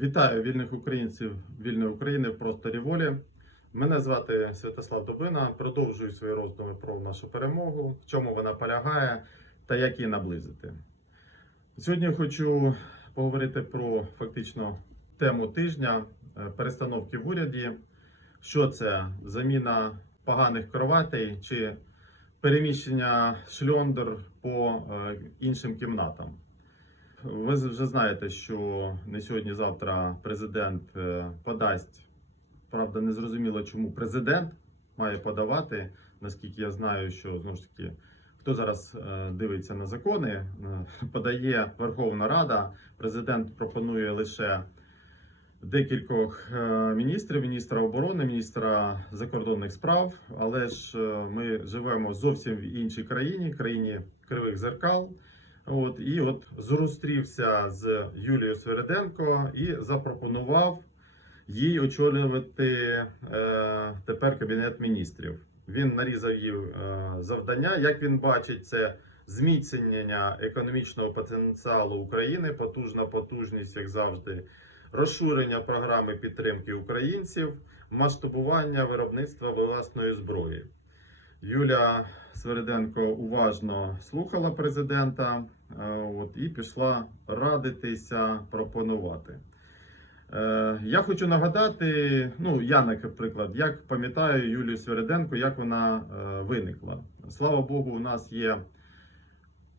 Вітаю вільних українців вільної України в просторі волі. Мене звати Святослав Добина. Продовжую свої роздуми про нашу перемогу, в чому вона полягає та як її наблизити. Сьогодні хочу поговорити про фактично тему тижня е, перестановки в уряді. Що це? Заміна поганих кроватей чи переміщення шльондр по е, іншим кімнатам. Ви вже знаєте, що не сьогодні-завтра президент е, подасть. Правда, не зрозуміло, чому президент має подавати. Наскільки я знаю, що знову ж таки, хто зараз е, дивиться на закони, е, подає Верховна Рада. Президент пропонує лише декількох міністрів: міністра оборони, міністра закордонних справ. Але ж ми живемо зовсім в іншій країні, країні кривих зеркал. От і от зустрівся з Юлією Свериденко і запропонував їй очолювати е, тепер кабінет міністрів. Він нарізав їй е, завдання. Як він бачить, це зміцнення економічного потенціалу України, потужна потужність, як завжди, розширення програми підтримки українців, масштабування виробництва власної зброї. Юля Свериденко уважно слухала президента от, і пішла радитися, пропонувати. Е, Я хочу нагадати, ну я, наприклад, як пам'ятаю Юлію Свериденко, як вона е, виникла. Слава Богу, у нас є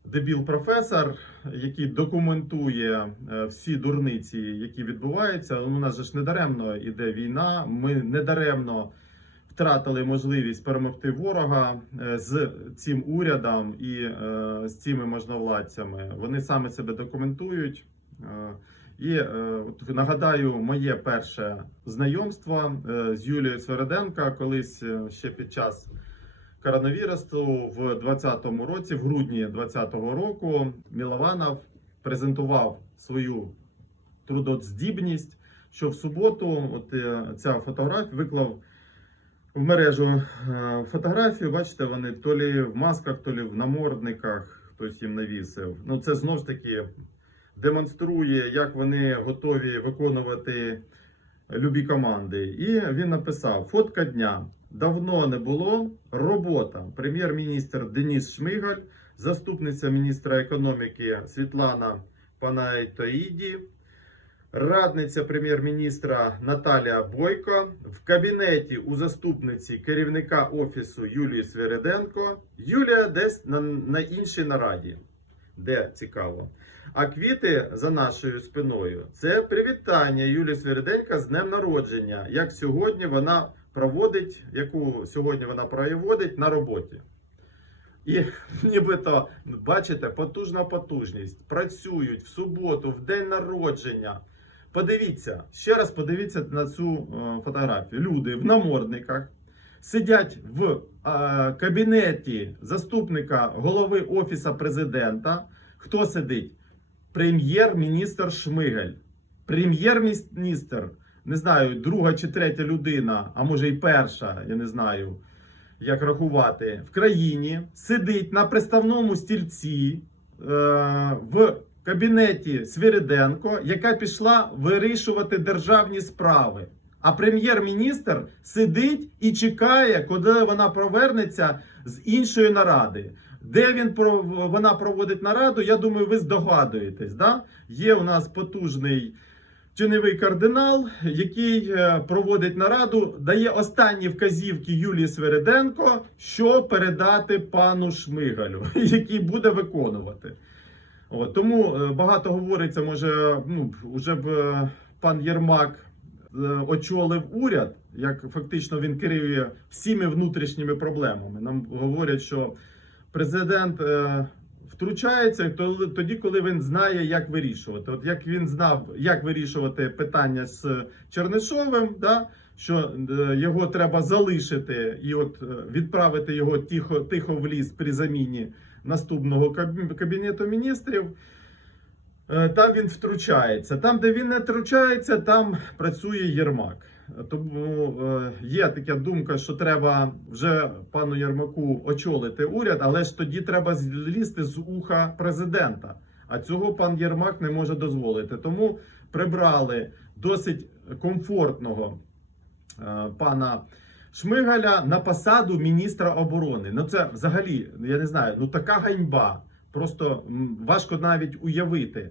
дебіл-професор, який документує е, всі дурниці, які відбуваються. У нас же ж недаремно іде війна. Ми недаремно втратили можливість перемогти ворога е, з цим урядом і е, з цими можновладцями. Вони саме себе документують. Е, І от нагадаю, моє перше знайомство з Юлією Свереденко колись ще під час коронавірусу в 2020 році, в грудні 2020 року, Мілованов презентував свою трудоздібність, що в суботу от ця фотографія виклав в мережу е, фотографію. Бачите, вони то лі в масках, то лі в намордниках, хтось їм навісив. Ну, це знову ж таки демонструє, як вони готові виконувати любі команди. І він написав: фотка дня. Давно не було. Робота. Прем'єр-міністр Деніс Шмигаль, заступниця міністра економіки Світлана Панайтоїді, радниця прем'єр-міністра Наталія Бойко, в кабінеті у заступниці керівника офісу Юлії Свериденко. Юлія десь на, на іншій нараді. Де цікаво. А квіти за нашою спиною це привітання Юлії Свериденка з днем народження. Як сьогодні вона проводить, яку сьогодні вона проводить на роботі. І нібито, бачите, потужна потужність. Працюють в суботу, в день народження. Подивіться, ще раз подивіться на цю е, фотографію. Люди в намордниках сидять в е, кабінеті заступника голови Офісу президента. Хто сидить? Прем'єр-міністр Шмигаль. Прем'єр-міністр, не знаю, друга чи третя людина, а може і перша, я не знаю, як рахувати, в країні сидить на приставному стільці е, в кабінеті Свириденко, яка пішла вирішувати державні справи. А прем'єр-міністр сидить і чекає, коли вона повернеться з іншої наради. Де він вона проводить нараду? Я думаю, ви здогадуєтесь. Да? Є у нас потужний чиновий кардинал, який е, проводить нараду, дає останні вказівки Юлії Свериденко, що передати пану Шмигалю, який буде виконувати. Тому е, багато говориться, може, ну вже б е, пан Єрмак е, очолив уряд, як фактично він керує всіми внутрішніми проблемами. Нам говорять, що президент втручається тоді, коли він знає, як вирішувати. От як він знав, як вирішувати питання з Чернишовим, да, що його треба залишити і от відправити його тихо, тихо в ліс при заміні наступного кабінету міністрів. Е, Там він втручається. Там, де він не втручається, там працює Єрмак. Тому е, є така думка, що треба вже пану Єрмаку очолити уряд, але ж тоді треба злізти з уха президента. А цього пан Єрмак не може дозволити. Тому прибрали досить комфортного е, пана Шмигаля на посаду міністра оборони. Ну це взагалі, я не знаю, ну така ганьба. Просто важко навіть уявити.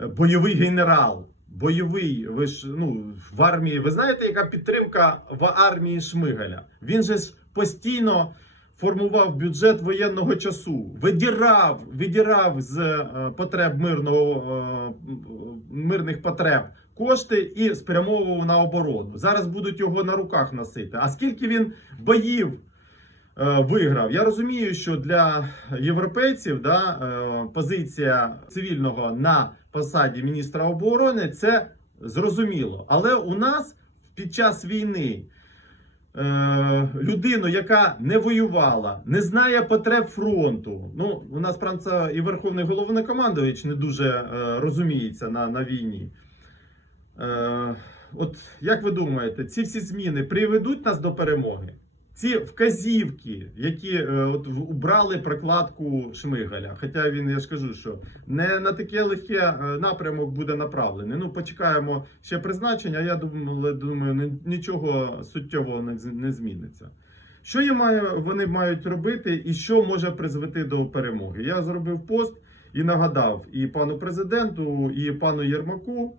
Е, Бойовий генерал, бойовий, ви ж ну в армії. Ви знаєте, яка підтримка в армії Шмигаля? Він же ж постійно формував бюджет воєнного часу, видірав, видірав з е, потреб мирного е, мирних потреб кошти і спрямовував на оборону. Зараз будуть його на руках носити. А скільки він боїв е, виграв? Я розумію, що для європейців да, е, позиція цивільного на посаді міністра оборони це зрозуміло. Але у нас під час війни. е, Людину, яка не воювала, не знає потреб фронту. Ну, у нас правда, і Верховний головнокомандувач не дуже розуміється на, на війні. Е, от як ви думаєте, ці всі зміни приведуть нас до перемоги? Ці вказівки, які е, от убрали прокладку Шмигаля, хоча він, я ж кажу, що не на таке легке е, напрямок буде направлений. Ну, почекаємо ще призначення. Я думаю, думаю, ні- нічого суттєвого не, зміниться. Що їм вони мають робити, і що може призвести до перемоги? Я зробив пост і нагадав і пану президенту, і пану Єрмаку.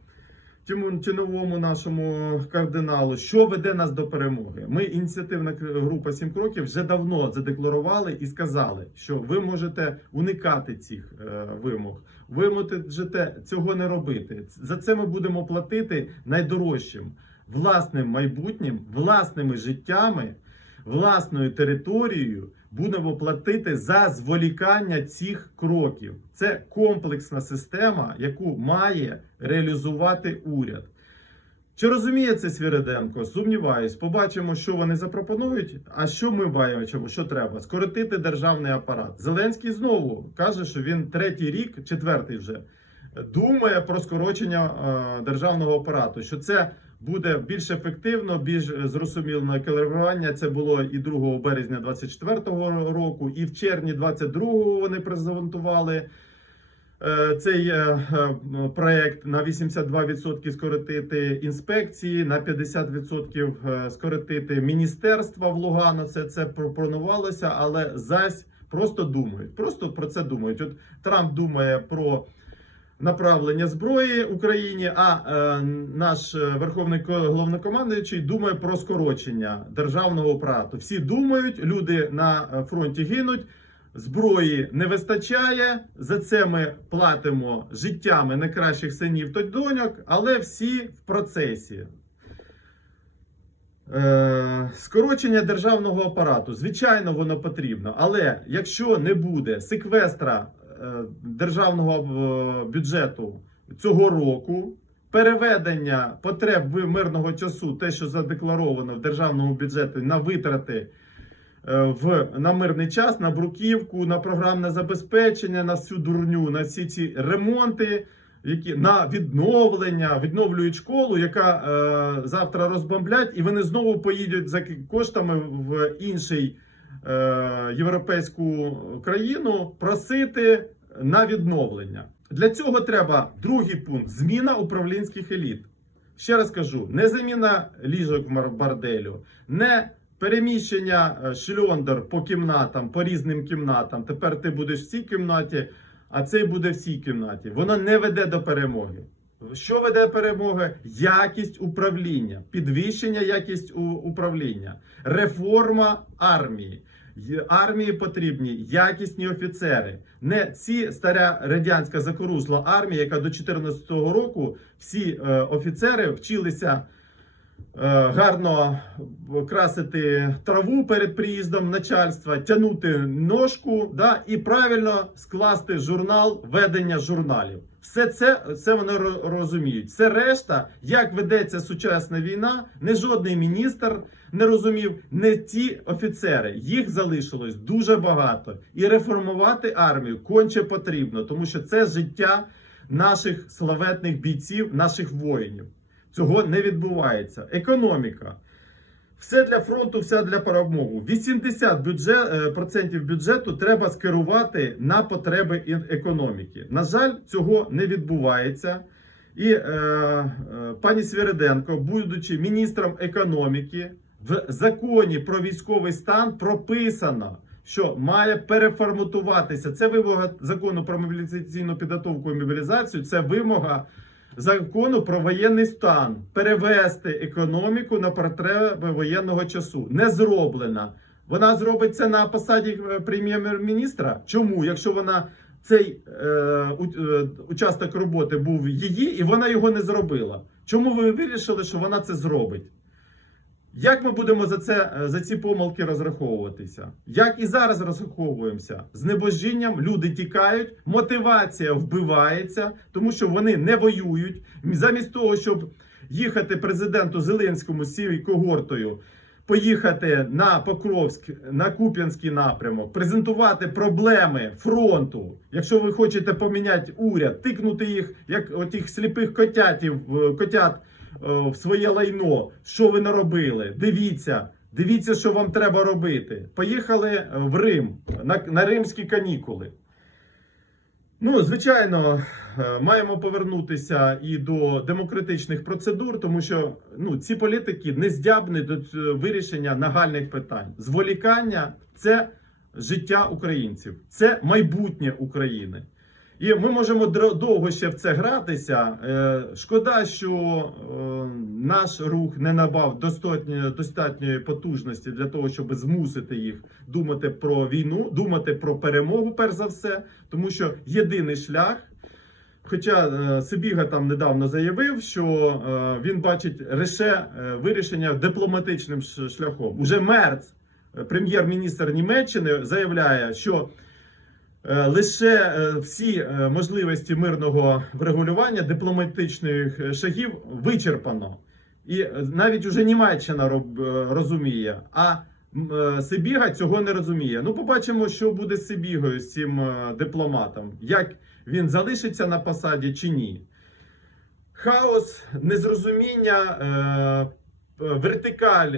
Цьому чи нашому кардиналу, що веде нас до перемоги. Ми ініціативна група «Сім кроків вже давно задекларували і сказали, що ви можете уникати цих е, вимог. Ви можете цього не робити. За це ми будемо платити найдорожчим власним майбутнім, власними життями, власною територією. Будемо платити за зволікання цих кроків. Це комплексна система, яку має реалізувати уряд. Чи розуміє це Свіриденко? Сумніваюсь, побачимо, що вони запропонують. А що ми бачимо, що треба? Скоротити державний апарат. Зеленський знову каже, що він третій рік, четвертий вже, думає про скорочення е, державного апарату. Що це буде більш ефективно, більш зрозуміло керування. Це було і 2 березня 24-го року, і в червні 22-го вони презентували. е, Цей е, е, проект на 82% скоротити інспекції, на 50% е, скоротити міністерства в Лугану. Це це пропонувалося, але зась просто думають. Просто про це думають. От Трамп думає про направлення зброї Україні, а е, наш е, верховний головнокомандуючий думає про скорочення державного апарату. Всі думають, люди на е, фронті гинуть. Зброї не вистачає. За це ми платимо життями найкращих синів та доньок, але всі в процесі. Е, скорочення державного апарату, звичайно, воно потрібно. Але якщо не буде секвестра державного е, бюджету цього року, переведення потреб мирного часу, те, що задекларовано в державному бюджеті, на витрати е, в на мирний час, на бруківку, на програмне забезпечення, на всю дурню, на всі ці ремонти, які на відновлення, відновлюють школу, яка е, завтра розбомблять, і вони знову поїдуть за коштами в інший е, європейську країну просити на відновлення. Для цього треба другий пункт зміна управлінських еліт. Ще раз кажу: не заміна ліжок в борделю, не переміщення е, шльондер по кімнатам, по різним кімнатам. Тепер ти будеш в цій кімнаті, а цей буде в цій кімнаті. Воно не веде до перемоги. Що веде перемоги? Якість управління, підвищення якість управління, реформа армії. Армії потрібні якісні офіцери, не ці стара радянська закорузла армія, яка до 2014 року всі е, офіцери вчилися е, гарно красити траву перед приїздом начальства, тягнути ножку да, і правильно скласти журнал ведення журналів. Все це, це вони розуміють. Все решта, як ведеться сучасна війна, не жодний міністр не розумів, не ті офіцери. Їх залишилось дуже багато. І реформувати армію конче потрібно, тому що це життя наших славетних бійців, наших воїнів. Цього не відбувається. Економіка. Все для фронту, все для перемоги. 80% бюджет, е, процентів бюджету треба скерувати на потреби економіки. На жаль, цього не відбувається. І е, е, пані Свириденко, будучи міністром економіки, в законі про військовий стан прописано, що має переформатуватися. Це вимога закону про мобілізаційну підготовку і мобілізацію. Це вимога закону про воєнний стан. Перевести економіку на потреби воєнного часу. Не зроблена. Вона зробить це на посаді е, прем'єр-міністра. Чому? Якщо вона цей е, е, участок роботи був її, і вона його не зробила. Чому ви вирішили, що вона це зробить? Як ми будемо за це е, за ці помилки розраховуватися? Як і зараз розраховуємося? З небожінням люди тікають, мотивація вбивається, тому що вони не воюють. Замість того, щоб їхати президенту Зеленському з цією когортою, поїхати на Покровськ, на Куп'янський напрямок, презентувати проблеми фронту. Якщо ви хочете поміняти уряд, тикнути їх як отих сліпих котятів, е, котят в своє лайно. Що ви наробили? Дивіться, дивіться, що вам треба робити. Поїхали е, в Рим на, на римські канікули. Ну, звичайно, е, маємо повернутися і до демократичних процедур, тому що ну, ці політики не здябні до вирішення нагальних питань. Зволікання це життя українців, це майбутнє України. І ми можемо довго ще в це гратися. Е, Шкода, що е, наш рух не набав достатньої, достатньої потужності для того, щоб змусити їх думати про війну, думати про перемогу, перш за все, тому що єдиний шлях. Хоча е, Сибіга там недавно заявив, що він бачить лише вирішення дипломатичним шляхом. Уже Мерц, прем'єр-міністр Німеччини, заявляє, що Лише е, всі е, можливості мирного врегулювання дипломатичних е, шагів вичерпано. І е, навіть уже Німеччина е, розуміє, а е, Сибіга цього не розуміє. Ну, побачимо, що буде з Сибігою, з цим е, дипломатом, як він залишиться на посаді чи ні. Хаос, незрозуміння, е, е, вертикаль,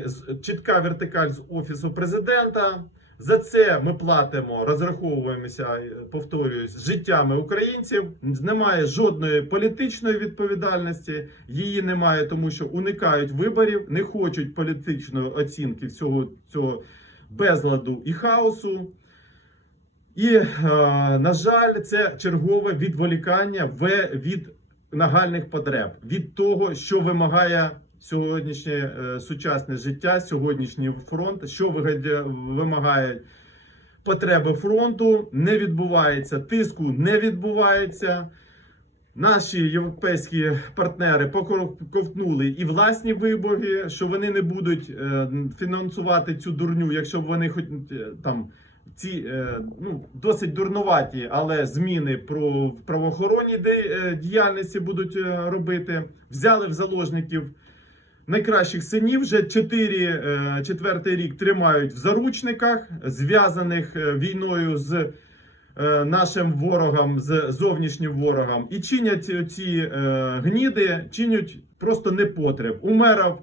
чітка вертикаль з офісу президента. За це ми платимо, розраховуємося, повторююсь, життями українців. Немає жодної політичної відповідальності. Її немає, тому що уникають виборів, не хочуть політичної оцінки всього цього безладу і хаосу. І, е, на жаль, це чергове відволікання від нагальних потреб, від того, що вимагає сьогоднішнє е, сучасне життя, сьогоднішній фронт, що вигадя- вимагає потреби фронту, не відбувається, тиску не відбувається. Наші європейські партнери поковтнули і власні виборги, що вони не будуть е, фінансувати цю дурню, якщо б вони хоч е, там ці ну, досить дурнуваті, але зміни про правоохоронній діяльності будуть робити. Взяли в заложників найкращих синів. Вже 4, е, четвертий рік тримають в заручниках, зв'язаних е, війною з е, нашим ворогом, з зовнішнім ворогом, і чинять ці гніди, чинять просто непотреб. Умеров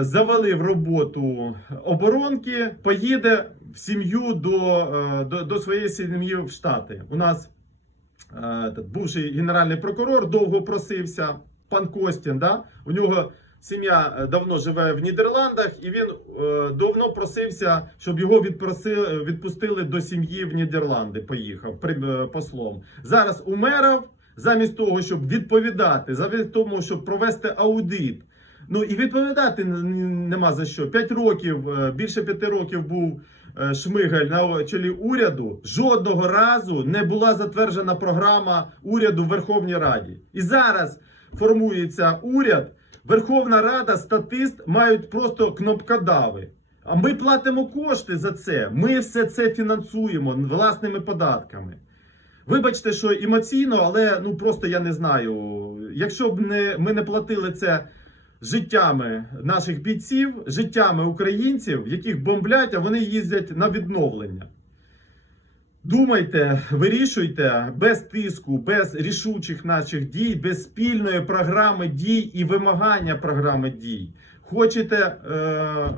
завалив роботу оборонки, поїде в сім'ю до, до, до своєї сім'ї в Штати. У нас бувший генеральний прокурор довго просився, пан Костін. Да? У нього сім'я е, давно живе в Нідерландах, і він е, давно просився, щоб його відпроси, відпустили до сім'ї в Нідерланди. Поїхав при, е, послом. Зараз умеров. Замість того, щоб відповідати, замість того, щоб провести аудит. Ну і відповідати нема за що. П'ять років, е, більше п'яти років був е, Шмигаль на чолі уряду. Жодного разу не була затверджена програма уряду в Верховній Раді. І зараз формується уряд. Верховна Рада, статист мають просто кнопкодави. А ми платимо кошти за це. Ми все це фінансуємо власними податками. Вибачте, що емоційно, але ну просто я не знаю. Якщо б не, ми не платили це життями наших бійців, життями українців, яких бомблять, а вони їздять на відновлення. Думайте, вирішуйте без тиску, без рішучих наших дій, без спільної програми дій і вимагання програми дій. Хочете е, е,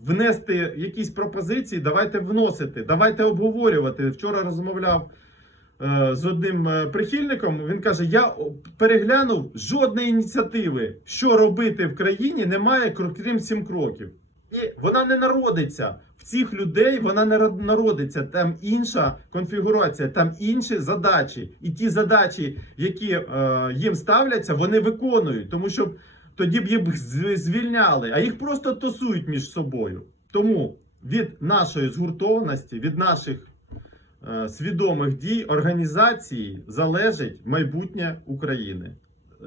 внести якісь пропозиції? Давайте вносити, давайте обговорювати. Вчора розмовляв е, з одним е, прихильником. Він каже: Я переглянув жодної ініціативи, що робити в країні, немає кр- крім сім кроків. І вона не народиться. В цих людей вона не род- народиться. Там інша конфігурація, там інші задачі. І ті задачі, які е, їм ставляться, вони виконують, тому що тоді б їх звільняли, а їх просто тусують між собою. Тому від нашої згуртованості, від наших е, свідомих дій організації залежить майбутнє України.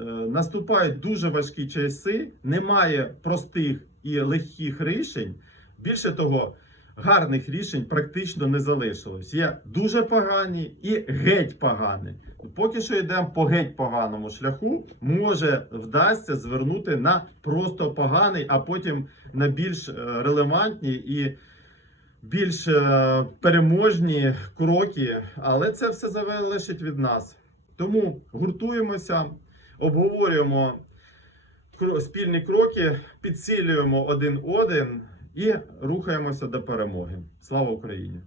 Е, наступають дуже важкі часи, немає простих і легких рішень. Більше того, гарних рішень практично не залишилось. Є дуже погані і геть погані. Поки що йдемо по геть поганому шляху, може вдасться звернути на просто поганий, а потім на більш е, релевантні і більш е, переможні кроки. Але це все залежить від нас. Тому гуртуємося, обговорюємо спільні кроки, підсилюємо один один і рухаємося до перемоги. Слава Україні!